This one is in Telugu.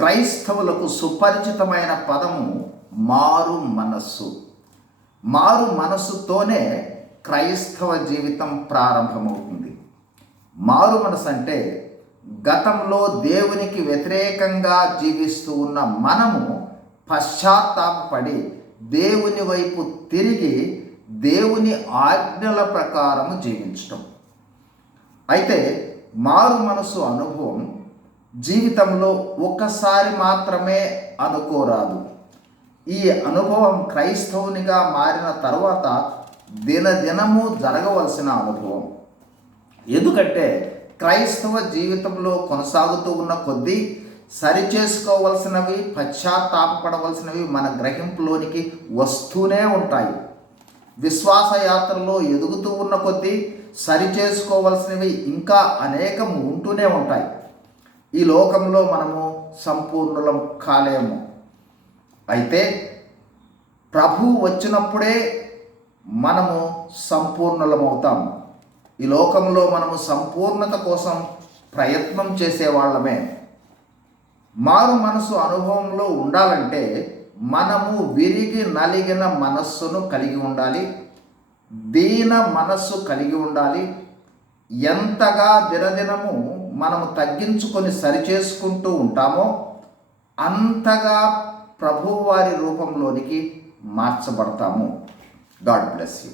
క్రైస్తవులకు సుపరిచితమైన పదము మారు మనస్సు. మారు మనస్సుతోనే క్రైస్తవ జీవితం ప్రారంభమవుతుంది. మారు మనసు అంటే గతంలో దేవునికి వ్యతిరేకంగా జీవిస్తూ ఉన్న మనము పశ్చాత్తాపడి దేవుని వైపు తిరిగి దేవుని ఆజ్ఞల ప్రకారము జీవించటం. అయితే మారు మనసు అనుభవం జీవితంలో ఒక్కసారి మాత్రమే అనుకోరాదు. ఈ అనుభవం క్రైస్తవునిగా మారిన తర్వాత దినదినము జరగవలసిన అనుభవం. ఎందుకంటే క్రైస్తవ జీవితంలో కొనసాగుతూ ఉన్న కొద్దీ సరిచేసుకోవలసినవి పశ్చాత్తాపడవలసినవి మన గ్రహింపులోనికి వస్తూనే ఉంటాయి. విశ్వాస యాత్రలో ఎదుగుతూ ఉన్న కొద్దీ సరిచేసుకోవలసినవి ఇంకా అనేకం ఉంటూనే ఉంటాయి. ఈ లోకంలో మనము సంపూర్ణులం కాలేము. అయితే ప్రభు వచ్చినప్పుడే మనము సంపూర్ణులమవుతాము ఈ లోకంలో మనము సంపూర్ణత కోసం ప్రయత్నం చేసేవాళ్ళమే. మారు మనసు అనుభవంలో ఉండాలంటే మనము విరిగి నలిగిన మనస్సును కలిగి ఉండాలి. దీన మనస్సు కలిగి ఉండాలి. ఎంతగా దినదినము మనము తగ్గించుకొని సరిచేసుకుంటూ ఉంటామో అంతగా ప్రభువారి రూపంలోనికి మార్చబడతాము. God bless you.